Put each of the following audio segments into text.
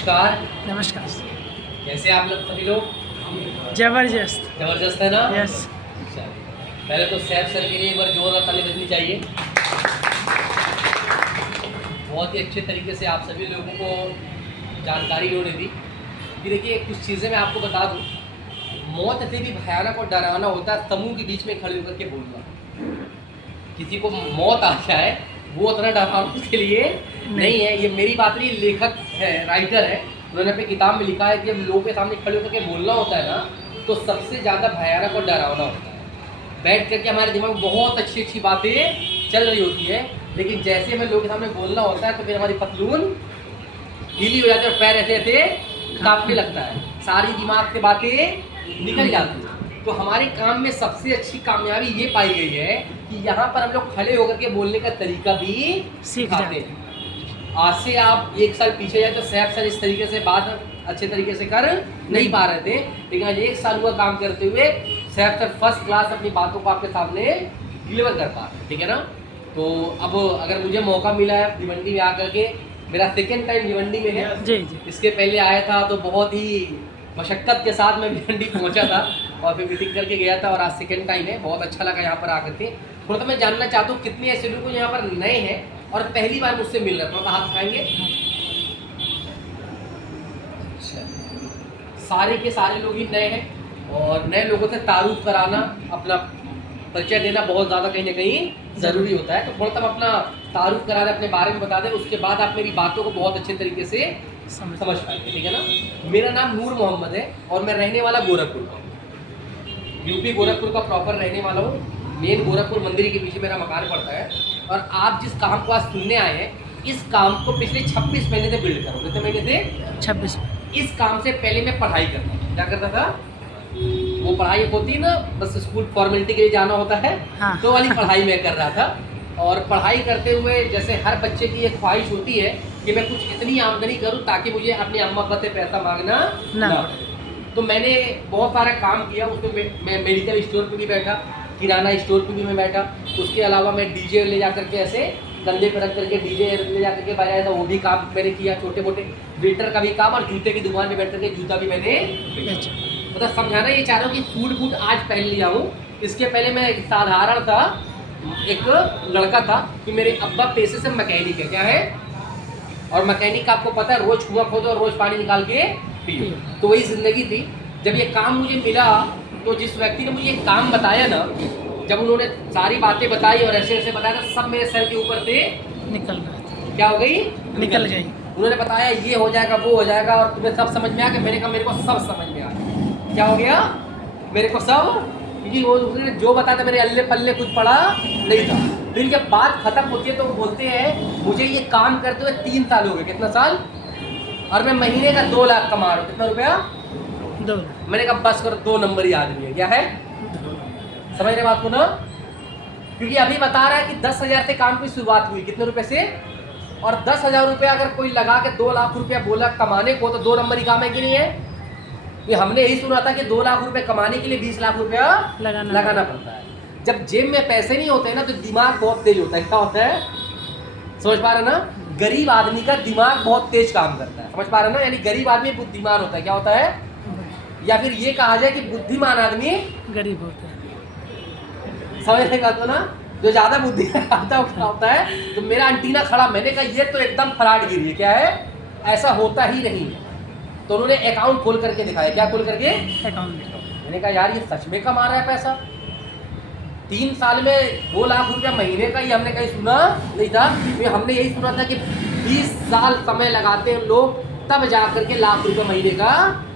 नमस्कार। नमस्कार। कैसे आप लोग सभी लोग? जबरदस्त है ना? यस। अच्छा, पहले तो सैफ सर के लिए एक बार जोरदार ताली बजनी चाहिए। बहुत ही अच्छे तरीके से आप सभी लोगों को जानकारी उन्होंने दी कि देखिए कुछ चीज़ें मैं आपको बता दूं, मौत से भी भयानक और डरावना होता है समूह के बीच में खड़े होकर के बोलना। किसी को मौत आ जाए वो उतना डरावना उसके लिए नहीं है। ये मेरी बात नहीं, लेखक है, राइटर है, उन्होंने अपनी किताब में लिखा है कि जब लोगों के सामने खड़े होकर के बोलना होता है ना, तो सबसे ज़्यादा भयानक और डरावना होता है। बैठ करके हमारे दिमाग में बहुत अच्छी अच्छी बातें चल रही होती है, लेकिन जैसे हमें लोगों के सामने बोलना होता है तो फिर हमारी पतलून गीली हो जाती है और पैर ऐसे ऐसे कांपने लगता है, सारी दिमाग से बातें निकल जाती है। तो हमारे काम में सबसे अच्छी कामयाबी ये पाई गई है कि यहाँ पर हम लोग खड़े होकर के बोलने का तरीका भी सिखाते हैं। आज से आप 1 साल पीछे जाए तो सैफ सर इस तरीके से बात अच्छे तरीके से कर नहीं पा रहे थे, लेकिन आज 1 साल हुआ काम करते हुए सैफ सर फर्स्ट क्लास अपनी बातों को आपके सामने डिलीवर कर पा रहे, ठीक है ना? तो अब अगर मुझे मौका मिला है भिवंडी में आकर के, मेरा सेकेंड टाइम भिवंडी में है जी। इसके पहले आया था तो बहुत ही मशक्क़त के साथ मैं भिवंडी पहुंचा था और फिर मीटिंग करके गया था, और आज सेकेंड टाइम है। बहुत अच्छा लगा यहाँ पर आकर के। थोड़ा सा मैं जानना चाहता हूँ कितने ऐसे लोग यहाँ पर नए हैं और पहली बार मुझसे मिल रहे हैं, थोड़ा हाथ उठाएंगे। अच्छा, सारे के सारे लोग ही नए हैं और नए लोगों से तारुफ कराना, अपना परिचय देना बहुत ज़्यादा कहीं ना कहीं ज़रूरी होता है। तो थोड़ा सा अपना तारुफ करा दें, अपने बारे में बता दें, उसके बाद आप मेरी बातों को बहुत अच्छे तरीके से समझ पाएंगे, ठीक है ना? मेरा नाम नूर मोहम्मद है और मैं रहने वाला गोरखपुर का, यूपी गोरखपुर का प्रॉपर रहने वाला हूँ। मेन गोरखपुर मंदिर के पीछे मेरा मकान पड़ता है। और आप जिस काम को आज सुनने आए हैं, इस काम को पिछले 26 महीने से बिल्ड करो। कितने महीने से? 26। इस काम से पहले मैं पढ़ाई करता था। क्या करता था? वो पढ़ाई होती है ना, बस स्कूल फॉर्मेलिटी के लिए जाना होता है, हाँ। तो वाली पढ़ाई मैं कर रहा था। और पढ़ाई करते हुए जैसे हर बच्चे की एक ख्वाहिश होती है कि मैं कुछ इतनी आमदनी करूं ताकि मुझे अपने अम्मा अब्बा से पैसा मांगना ना। तो मैंने बहुत सारा काम किया। उसमें मैं मेडिकल स्टोर पे भी बैठा, किराना स्टोर पे भी मैं बैठा। उसके अलावा मैं डीजे ले जा करके ऐसे कंधे पर रख करके डीजे ले जा करके बजाया था, वो भी काम मैंने किया। छोटे मोटे वेटर का भी काम, और जूते की दुकान में बैठ करके जूता भी मैंने मतलब समझाना ये चाह रहा हूँ कि सूट बूट आज पहन लिया हूँ। इसके पहले मैं एक साधारण था, एक लड़का था कि मेरे अब्बा पेशे से मैकेनिक है। क्या है? और मैकेनिक का आपको पता है, रोज कुआं खोदो और रोज पानी निकाल के पियो। तो वही जिंदगी थी। जब ये काम मुझे मिला तो जिस व्यक्ति ने मुझे ये काम बताया ना, जब उन्होंने सारी बातें बताई और ऐसे ऐसे बताया, सब मेरे सर के ऊपर से निकल गई। क्या हो गई? निकल गई। उन्होंने बताया ये हो जाएगा, वो हो जाएगा, और तुम्हें सब समझ में आ गया। मैंने कहा मेरे को सब समझ में आ गया। क्या हो गया? मेरे को सब, क्योंकि वो उसने जो बताया मेरे अल्ले पल्ले कुछ पड़ा नहीं था। फिर जब बात खत्म होती है तो वो बोलते हैं मुझे ये काम करते हुए 3 साल हो गए। कितना साल? और मैं महीने का 2 लाख कमा रहा हूँ। कितना रुपया? 2। मैंने कहा बस कर, 2 नंबर ही आदमी है। क्या है? समझ रहे बात को ना? क्योंकि अभी बता रहा है कि 10,000 से काम की शुरुआत हुई। कितने रुपए से? और 10,000 रुपया अगर कोई लगा के 2 लाख रुपया बोला कमाने को, तो 2 नंबर ही काम है कि नहीं है? ये हमने यही सुना था कि 2 लाख रुपए कमाने के लिए 20 लाख रुपया लगाना पड़ता है। जब जेब में पैसे नहीं होते ना तो दिमाग बहुत तेज होता है। क्या होता है? समझ पा रहे ना? गरीब आदमी का दिमाग बहुत तेज काम करता है। समझ पा रहे ना? यानी गरीब आदमी बुद्धिमान होता है। क्या होता है? या फिर ये कहा जाए कि बुद्धिमान आदमी गरीब होता है। समझने का तो ना, जो ज्यादा बुद्धि आता होता है। तो मेरा अंटीना खड़ा, मैंने कहा ये तो एकदम फराडगिरी है। क्या है? ऐसा होता ही नहीं है। तो उन्होंने अकाउंट खोल करके दिखाया। क्या खोल करके? अकाउंट। मैंने कहा यार ये सच में कमा रहा है पैसा। 3 साल में 2 लाख रुपया महीने का ही हमने कहीं सुना नहीं था। तो हमने यही सुना था कि 20 साल समय लगाते हैं लोग, तब जा करके लाख रुपये महीने का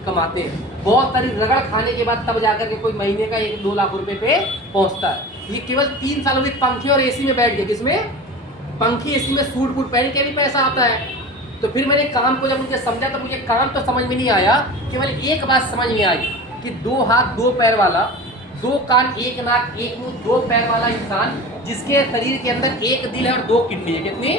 कमाते हैं। बहुत सारी रगड़ खाने के बाद तब जा करके कोई महीने का 1-2 लाख रुपए पे पहुंचता है। ये केवल 3 सालों में पंखे और एसी में बैठ गए। किसमें? पंखी एसी में सूट बूट पहन के भी पैसा आता है। तो फिर मैंने काम को जब मुझे समझा तो मुझे काम तो समझ में नहीं आया, केवल एक बात समझ में आई कि 2 हाथ 2 पैर वाला, 2 कान 1 नाक 1 मुंह 2 पैर वाला इंसान, जिसके शरीर के अंदर 1 दिल है और 2 किडनी है। कितनी?